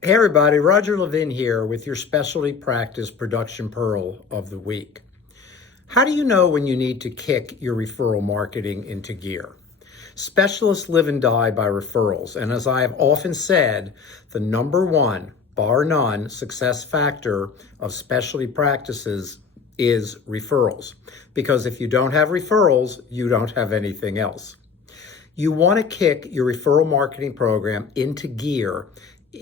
Hey everybody, Roger Levin here with your specialty practice production pearl of the week. How do you know when you need to kick your referral marketing into gear? Specialists live and die by referrals, and as I have often said, the number one, bar none, success factor of specialty practices is referrals. Because if you don't have referrals, you don't have anything else. You want to kick your referral marketing program into gear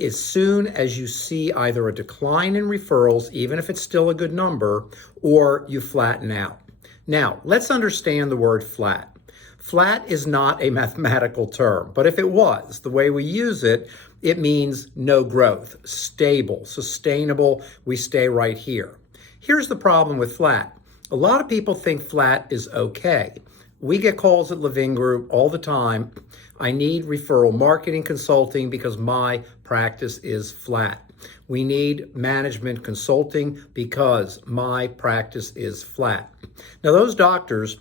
as soon as you see either a decline in referrals, even if it's still a good number, or you flatten out. Now, let's understand the word flat. Flat is not a mathematical term, but if it was, the way we use it, it means no growth, stable, sustainable, we stay right here. Here's the problem with flat. A lot of people think flat is okay. We get calls at Levin Group all the time. I need referral marketing consulting because my practice is flat. We need management consulting because my practice is flat. Now, those doctors,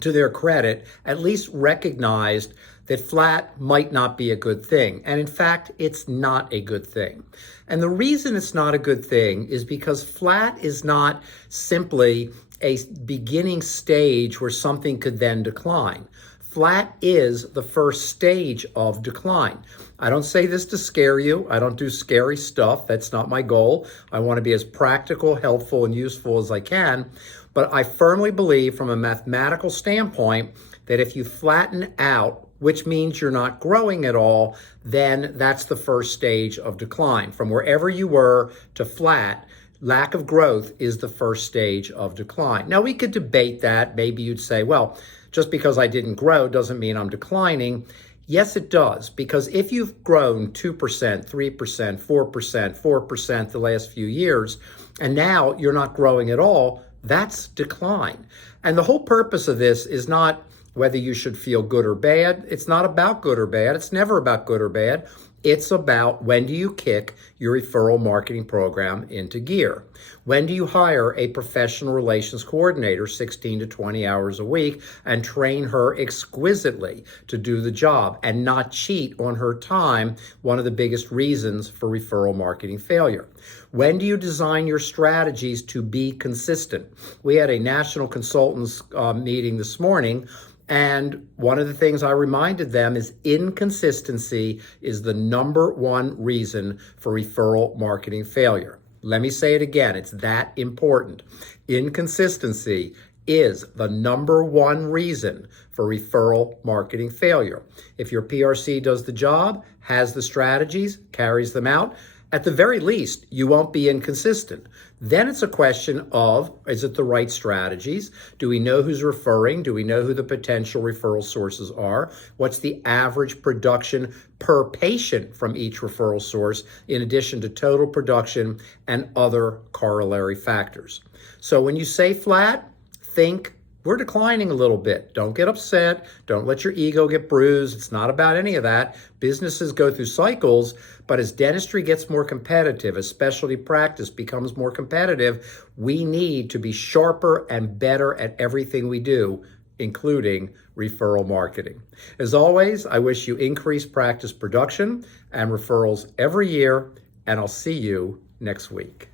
to their credit, at least recognized that flat might not be a good thing. And in fact, it's not a good thing. And the reason it's not a good thing is because flat is not simply a beginning stage where something could then decline. Flat is the first stage of decline. I don't say this to scare you. I don't do scary stuff. That's not my goal. I want to be as practical, helpful, and useful as I can. But I firmly believe from a mathematical standpoint that if you flatten out, which means you're not growing at all, then that's the first stage of decline. From wherever you were to flat, lack of growth is the first stage of decline. Now, we could debate that. Maybe you'd say, well, just because I didn't grow doesn't mean I'm declining. Yes, it does, because if you've grown 2%, 3%, 4%, 4% the last few years, and now you're not growing at all, that's decline. And the whole purpose of this is not whether you should feel good or bad. It's not about good or bad. It's never about good or bad. It's about when do you kick your referral marketing program into gear? When do you hire a professional relations coordinator 16 to 20 hours a week and train her exquisitely to do the job and not cheat on her time, one of the biggest reasons for referral marketing failure? When do you design your strategies to be consistent? We had a national consultants meeting this morning, and one of the things I reminded them is inconsistency is the number one reason for referral marketing failure. Let me say it again. It's that important. Inconsistency is the number one reason for referral marketing failure. If your PRC does the job, has the strategies, carries them out, at the very least, you won't be inconsistent. Then it's a question of, is it the right strategies? Do we know who's referring? Do we know who the potential referral sources are? What's the average production per patient from each referral source, in addition to total production and other corollary factors? So when you say flat, think we're declining a little bit. Don't get upset. Don't let your ego get bruised. It's not about any of that. Businesses go through cycles, but as dentistry gets more competitive, as specialty practice becomes more competitive, we need to be sharper and better at everything we do, including referral marketing. As always, I wish you increased practice production and referrals every year, and I'll see you next week.